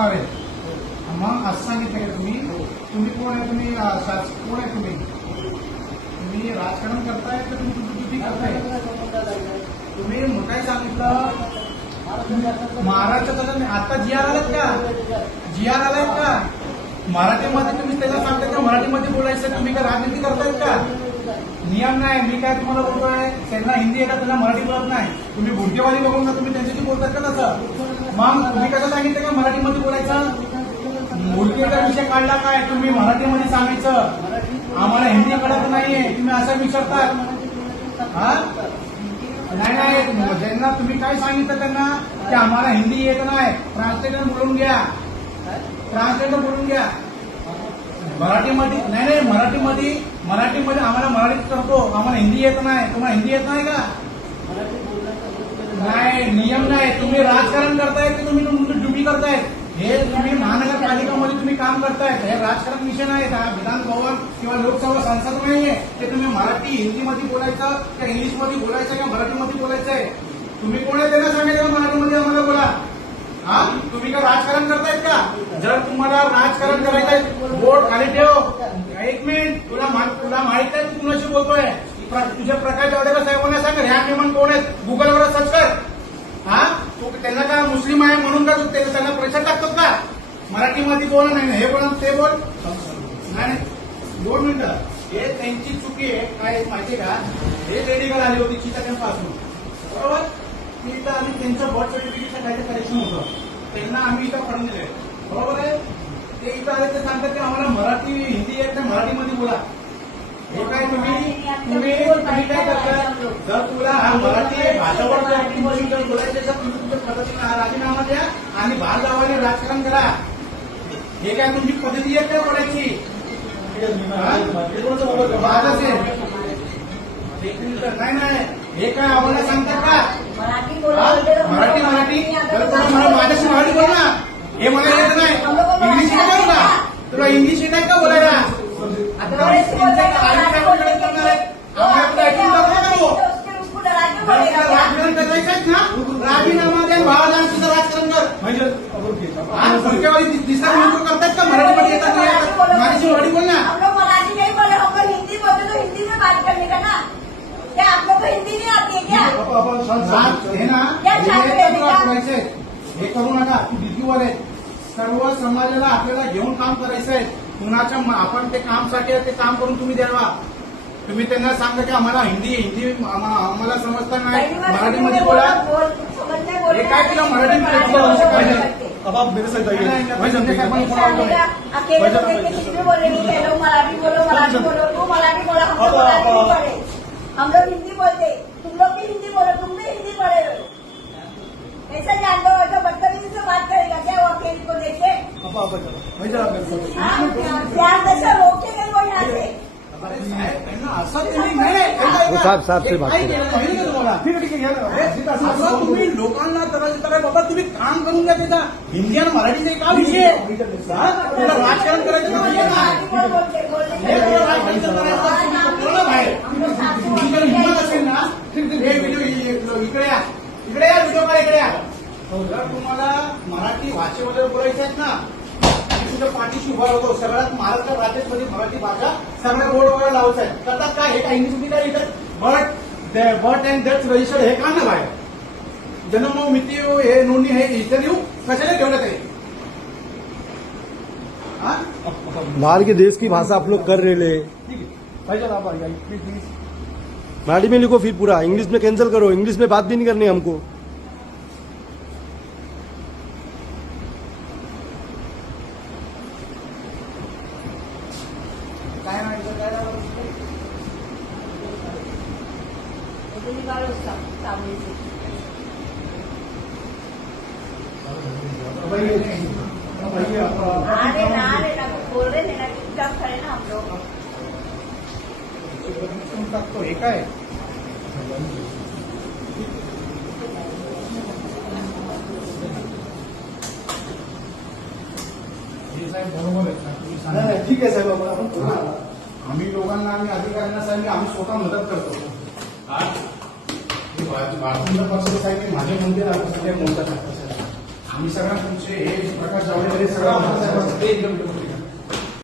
आहे मग असं सांगितलं का तुम्ही? तुम्ही कोण आहे? तुम्ही कोण आहे तुम्ही? तुम्ही राजकारण करताय तर तुम्ही तुमची ड्युटी करताय? तुम्ही मग काय सांगितलं महाराष्ट्राचं नाही. आता जी आर आलात का? जी आर आलाय का? मराठीमध्ये तुम्ही त्याला सांगताय का? मराठीमध्ये बोलायचं तुम्ही का राजनीती करतायत का? नियम नाही मी काय तुम्हाला बोलतोय? त्यांना हिंदी येतात त्यांना मराठी बोलत नाही. तुम्ही भुरकेवाली बघून का तुम्ही त्यांच्याशी बोलतात का तसं? मग तुम्ही कसं सांगितलं का मराठीमध्ये बोलायचं? भुरकेचा विषय काढला काय? तुम्ही मराठीमध्ये सांगायचं. आम्हाला हिंदी कळत नाहीये. तुम्ही असं विचारतात. हा? नाही नाही. ज्यांना तुम्ही काय सांगितलं त्यांना? की आम्हाला हिंदी येत नाही. ट्रान्सलेटर बोलून घ्या. ट्रान्सलेटर बोलून घ्या. मराठीमध्ये नाही नाही मराठीमध्ये मराठीमध्ये आम्हाला मराठीत करतो. आम्हाला हिंदी येत नाही. तुम्हाला हिंदी येत नाही का? नाही नियम नाही. तुम्ही राजकारण करताय की तुम्ही तुमची ड्युटी करताय? हे तुम्ही महानगरपालिकामध्ये तुम्ही काम करताय. हे राजकारण विषय नाही. का विधान भवन किंवा लोकसभा संसद नाहीये. ते तुम्ही मराठी हिंदीमध्ये बोलायचं का इंग्लिशमध्ये बोलायचं का मराठीमध्ये बोलायचं आहे? तुम्ही कोण आहे? त्यांना सांगायचं मराठीमध्ये आम्हाला बोला. हा? तुम्ही का राजकारण करतायत का? जर तुम्हाला राजकारण करायचं आहे बोट खाली ठेव. एक मिनिट. तुला तुला माहीत आहे तू कुणाशी बोलतोय. प्र- तुझे प्रकाश जावडेकर साहेबांना सांग ह्या मेमन कोण आहेत? गुगलवर सर्च कर. हा? तू त्यांना का मुस्लिम आहे म्हणून का तू त्यांना प्रेशर टाकतो का? मराठीमध्ये बोल नाही हे बोल ते बोल. नाही नाही. दोन मिनिटं. हे त्यांची चुकी आहे. काय माहिती का? हे लेडीकडे आली होती चिताकांपासून बरोबर? ती इथं आम्ही त्यांचं बर्थ सर्टिफिकेटचं काय करेक्शन होतं. त्यांना आम्ही इथं पडून दिले बरोबर आहे? ते इथं आले ते सांगतात की आम्हाला मराठी हिंदी येत नाही मराठीमध्ये बोला. हे काय तुम्ही तुम्ही तुम्ही काय करताय? जर तुला हा मराठी भाषावर जर बोलायचं असेल तुम्ही तुमच्या पद्धतीने हा राजीनामा द्या आणि बाहेर गावाने राजकारण करा. हे काय तुमची पद्धती आहे काय बोलायची? बाद असेल नाही नाही. हे काय आम्हाला सांगता का? मराठी मराठी माझ्याशी मराठी बोल ना. हे मला येत नाही. इंग्लिश आहे का? तुला इंग्लिश आहे का बोलायला आता तुम्ही तुमच्या काळजी काय वगैरे करणार आहे? आम्हाला ऐकून जातो का तू? जर तुला राजकारण करायचं आहे ना राजीनामा दे बाळादान तुझं राजकारण कर आज भुरकेवाली दि- दिसतात म्हणून करतात का मराठीमध्ये येतात नाही येतात? माझ्याशी मराठी बोल ना हम लोग मराठी नहीं बोले हम लोग हिंदी बोलते तो हिंदी में बात करने का ना क्या आप लोग को हिंदी नहीं आती है क्या हे ना हे? करायचंय. हे करू नका. तू आहे. सर्व समाजाला आपल्याला घेऊन काम करायचंय. कुणाच्या आपण ते कामसाठी आहे, ते काम करून तुम्ही द्यावा. तुम्ही त्यांना सांगा की आम्हाला हिंदी हिंदी आम्हा- आम्हाला समजता नाही. मराठीमध्ये बोला हे काय तुला मराठी पाहिजे? अब आप मेरे साथ आइए भाई बोले है मराठी बोलो मराठी बोलो तू मराठी बोला हम लोग हिंदी बोलते. तुम लोग भी हिंदी साहेब ना अरे, असं तुम्ही लोकांना तर तर बाबा तुम्ही काम करून घ्या त्याचा हिंदी आणि मराठीचे एक का विषय तुला राजकारण करायचं हिंमत असेल ना हे व्हिडिओ इकडे या इकडे या व्हिडिओ कडे इकडे या जर तुम्हाला मराठी भाषेमध्ये बोलायचं आहेत ना तुझ्या पाठीशी उभा होतो. सगळ्यात महाराष्ट्र राज्यामध्ये मराठी भाषा सगळ्या बोर्ड वगैरे लावायचं आहे करतात काय हे काय इंग्लिश काय लिहितात but but and death register हे का ना बाहेर जन्म मिती हे नोंदणी हे देऊ कशाला ठेवण्यात आहे? बाहर के देश की भाषा आप लोग कर रहे ले। है मराठी में लिखो फिर पूरा। इंग्लिश में कैंसिल करो। इंग्लिश में बात भी नहीं करनी हमको। काय म्हणायचं काय आ रहे ना रहे ना बोल रहे थे ना चुपचाप खड़े ना हम लोग हे काय? साहेब बरोबर आहे साहेब. नहीं, नहीं, ठीक है साहब अब अपन करो ना। आम्ही लोकांना आम्ही अधिकाऱ्यांना सांगितलं आम्ही स्वतः मदत करतो हा? हे भा- भारतीय पक्षाचे काही माझे मंदिर आहे सगळे मोठं आहे. आम्ही सगळं तुमचे हे प्रकाश जावडेकर हे सगळं